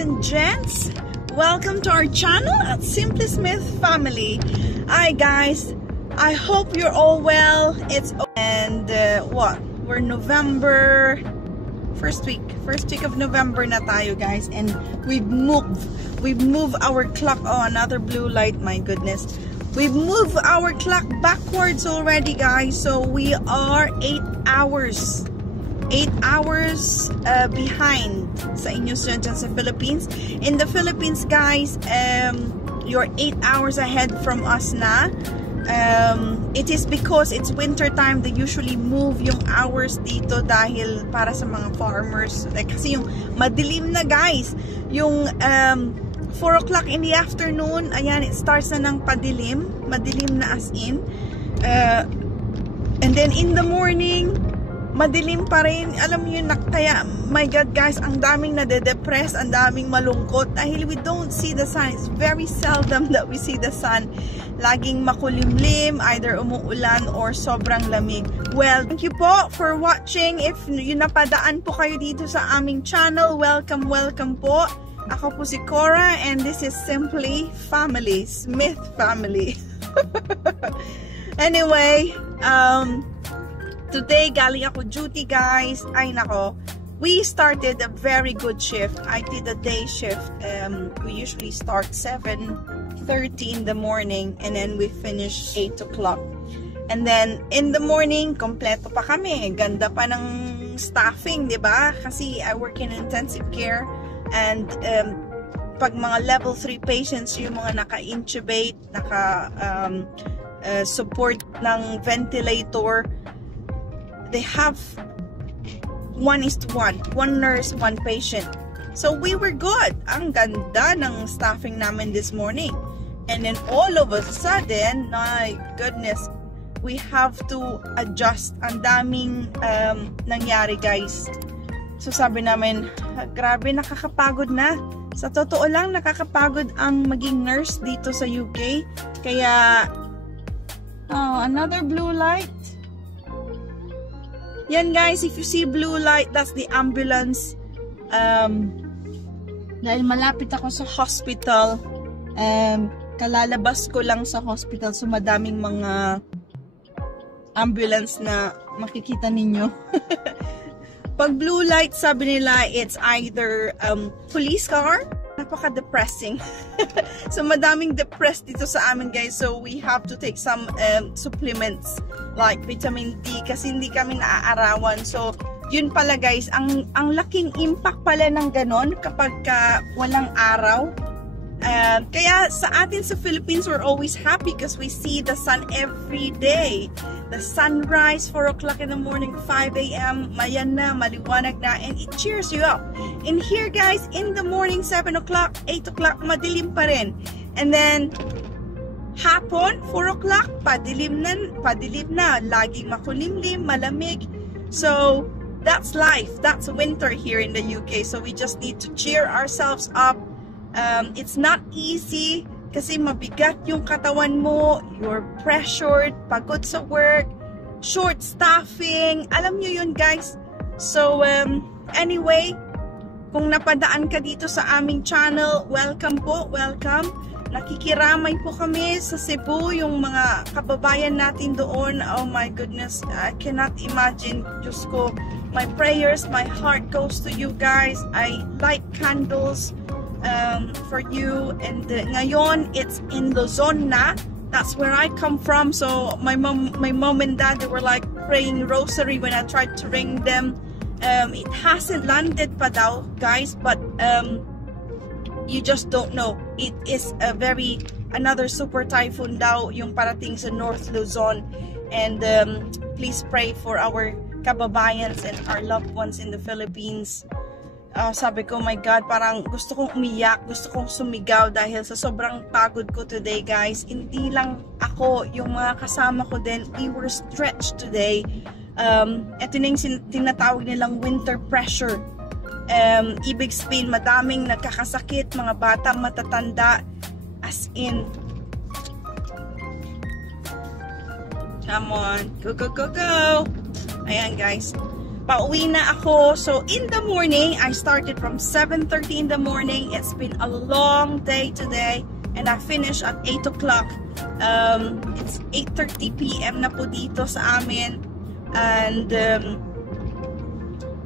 and gents, welcome to our channel at Simply Smith Family. Hi guys, I hope you're all well. We're November, first week of November na tayo guys, and we've moved our clock. Oh, another blue light, my goodness. We've moved our clock backwards already guys, so we are 8 hours behind sa inyo dyan sa Philippines. In the Philippines guys, you're 8 hours ahead from us na. It is because it's winter time. They usually move yung hours dito dahil para sa mga farmers. Kasi yung madilim na guys, yung 4 o'clock in the afternoon, ayan, it starts na ng madilim na as in. And then in the morning, madilim pa rin. Alam mo yun, kaya my God guys, ang daming nade-depress, ang daming malungkot dahil we don't see the sun. It's very seldom that we see the sun. Laging makulimlim, either umuulan or sobrang lamig. Well, thank you po for watching. If yun napadaan po kayo dito sa aming channel, welcome po. Ako po si Cora and this is Simply Family, Smith Family. Anyway, today, galing ako duty guys. Ay nako, we started a very good shift. I did a day shift. We usually start 7:30 in the morning and then we finish 8 o'clock. And then in the morning, kompleto pa kami. Ganda pa ng staffing, di ba? Kasi I work in intensive care and pag mga level 3 patients, yung mga naka-intubate, support ng ventilator, they have 1:1, 1 nurse, 1 patient. So we were good. Ang ganda ng staffing namin this morning. And then all of a sudden, my goodness, we have to adjust. Ang daming nangyari guys. So sabi namin, grabe, nakakapagod na. Sa totoo lang, nakakapagod ang maging nurse dito sa UK. Kaya, another blue light. Yan guys, if you see blue light, that's the ambulance. Dahil malapit ako sa hospital, kalalabas ko lang sa hospital, so madaming mga ambulance na makikita ninyo. Pag blue light, sabi nila, it's either police car. Napaka-depressing. So madaming depressed dito sa amin guys, so we have to take some supplements like vitamin D kasi hindi kami naaarawan. So yun pala guys, ang laking impact pala ng ganon kapag walang araw. Kaya sa atin sa Philippines, we're always happy because we see the sun every day. The sunrise, 4 o'clock in the morning, 5 a.m. Mayan na, maliwanag na, and it cheers you up. And here guys, in the morning, 7 o'clock, 8 o'clock, madilim pa rin. And then, hapon, 4 o'clock, padilim na, laging makulimlim, malamig. So, that's life. That's winter here in the UK. So, we just need to cheer ourselves up. It's not easy kasi mabigat yung katawan mo, you're pressured, pagod sa work, short staffing, alam nyo yun guys. So anyway, kung napadaan ka dito sa aming channel, welcome po, welcome. Nakikiramay po kami sa Cebu, yung mga kababayan natin doon. Oh my goodness, I cannot imagine. Diyos ko, my prayers, my heart goes to you guys. I light candles for you, and ngayon it's in Luzon na. That's where I come from. So my mom and dad, they were like praying rosary when I tried to ring them. It hasn't landed pa daw guys, but you just don't know. It is another super typhoon daw yung parating sa North Luzon, and please pray for our kababayans and our loved ones in the Philippines. Sabi ko, my God, parang gusto kong umiyak, gusto kong sumigaw dahil sa sobrang pagod ko today guys. Hindi lang ako, yung mga kasama ko din, we were stretched today. Ito na yung tinatawag nilang winter pressure. Ibig sabihin, madaming nagkakasakit, mga bata, matatanda, as in. Come on, go, go, go, go. Ayan guys. pauwi na ako. So in the morning, I started from 7:30 in the morning. It's been a long day today, and I finished at 8 o'clock. It's 8:30 p.m. na po dito sa amin, and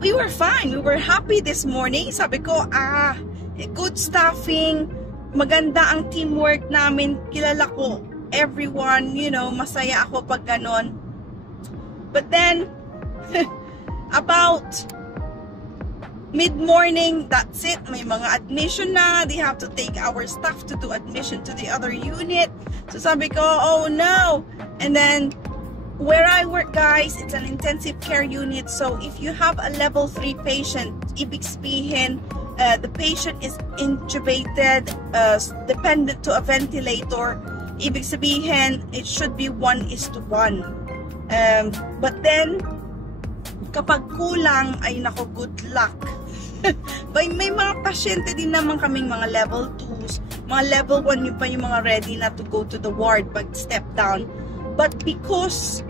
we were fine. We were happy this morning. Sabi ko, good staffing, maganda ang teamwork namin. Kilala ko everyone, you know, masaya ako pag ganon. But then, about mid-morning, that's it. May mga admission na. They have to take our staff to do admission to the other unit. So sabi ko, oh no. And then, where I work, guys, it's an intensive care unit. So if you have a level 3 patient, ibig sabihin, the patient is intubated, dependent to a ventilator. Ibig sabihin, it should be 1:1. But then, kapag kulang, ay nako, good luck. may mga pasyente din naman kaming mga level 2s, mga level 1 yung pa yung mga ready na to go to the ward pag step down. But because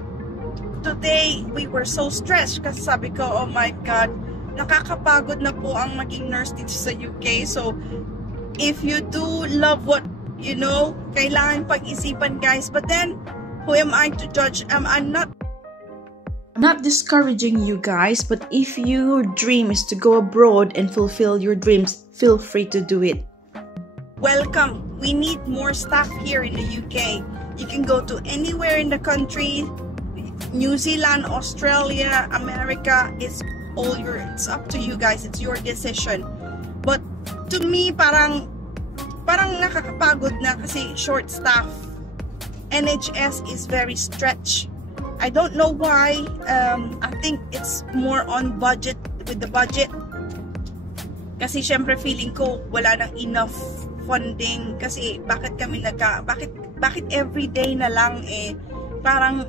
today we were so stressed, kasi sabi ko, oh my God, nakakapagod na po ang maging nurse dito sa UK. So if you do love what you know, kailangan pag-isipan, guys. But then, who am I to judge? I'm not discouraging you guys, but if your dream is to go abroad and fulfill your dreams, feel free to do it. Welcome. We need more staff here in the UK. You can go to anywhere in the country, New Zealand, Australia, America. It's up to you guys. It's your decision. But to me, parang nakakapagod na kasi short staff. NHS is very stretched. I don't know why. I think it's more on budget, with the budget. Kasi syempre feeling ko wala nang enough funding. Kasi bakit everyday na lang parang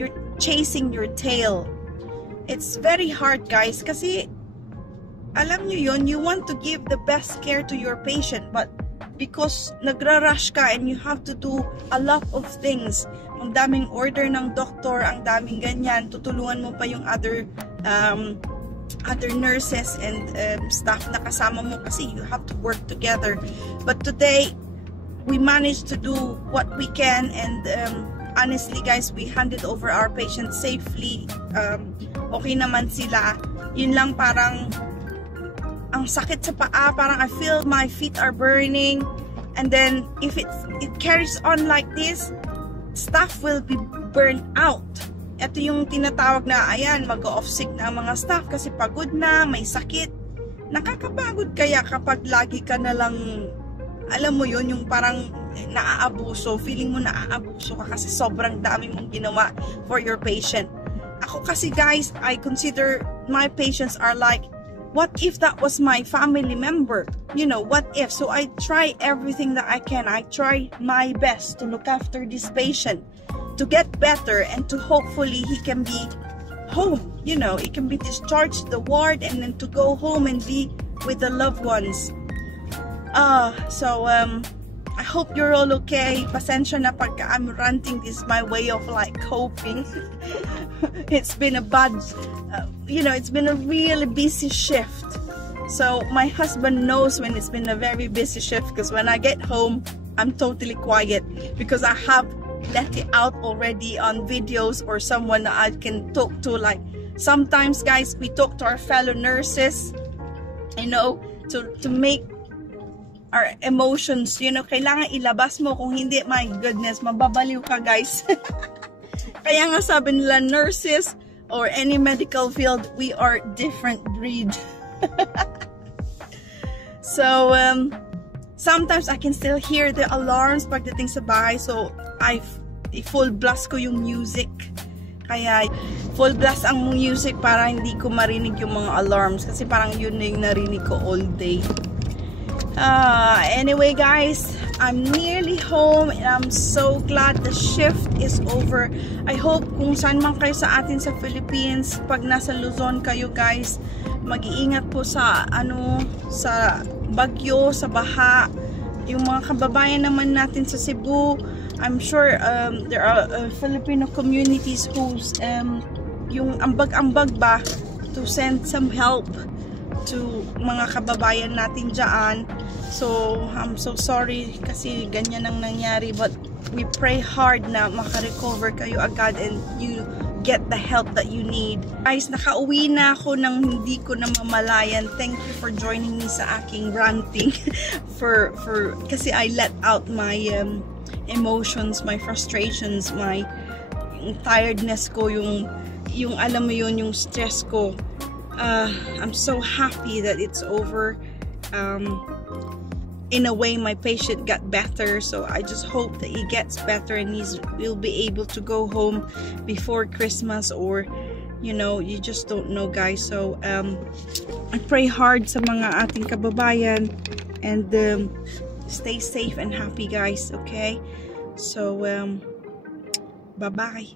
you're chasing your tail. It's very hard, guys, kasi alam nyo yun, you want to give the best care to your patient, but because nagra-rush ka and you have to do a lot of things. Ang daming order ng doktor, ang daming ganyan, tutulungan mo pa yung other nurses and staff na kasama mo kasi you have to work together. But today, we managed to do what we can, and honestly, guys, we handed over our patients safely. Okay naman sila. Yun lang, parang ang sakit sa paa, parang I feel my feet are burning. And then if it carries on like this, staff will be burned out. Ito yung tinatawag na, ayan, mag-off sick na ang mga staff kasi pagod na, may sakit. Nakakapagod kaya kapag lagi ka na lang, alam mo yun, yung parang naaabuso, feeling mo naaabuso ka kasi sobrang dami mong ginawa for your patient. Ako kasi, guys, I consider my patients are like, what if that was my family member? You know, what if? So I try everything that I can. I try my best to look after this patient, to get better, and to hopefully he can be home. You know, he can be discharged to the ward and then to go home and be with the loved ones. I hope you're all okay. Pasensya na pag I'm ranting. This is my way of like coping. It's been a bad, it's been a really busy shift. So my husband knows when it's been a very busy shift, because when I get home, I'm totally quiet because I have let it out already on videos or someone that I can talk to. Like sometimes, guys, we talk to our fellow nurses, to make our emotions, kailangan ilabas mo. Kung hindi, my goodness, mababaliw ka, guys. Kaya nga sabi nila, nurses or any medical field, we are different breed. So, sometimes I can still hear the alarms pagdating sa bahay. So, I full blast ko yung music. Kaya, full blast ang music para hindi ko marinig yung mga alarms. Kasi parang yun na yung narinig ko all day. Anyway, guys, I'm nearly home and I'm so glad the shift is over. I hope kung saan man kayo sa atin sa Philippines, pag nasa Luzon kayo, guys, mag-iingat po sa sa bagyo, sa baha. Yung mga kababayan naman natin sa Cebu, I'm sure there are Filipino communities whose yung ambag-ambag ba, to send some help to mga kababayan natin dyan. So I'm so sorry kasi ganyan ang nangyari, but we pray hard na makarecover kayo agad and you get the help that you need. Guys, nakauwi na ako nang hindi ko na mamalayan. Thank you for joining me sa aking ranting kasi I let out my emotions, my frustrations, my tiredness ko, yung alam mo yun, yung stress ko. I'm so happy that it's over. In a way, my patient got better, so I just hope that he gets better and will be able to go home before Christmas, or you know, you just don't know, guys. So I pray hard sa mga ating kababayan, and stay safe and happy, guys. Okay, so bye bye.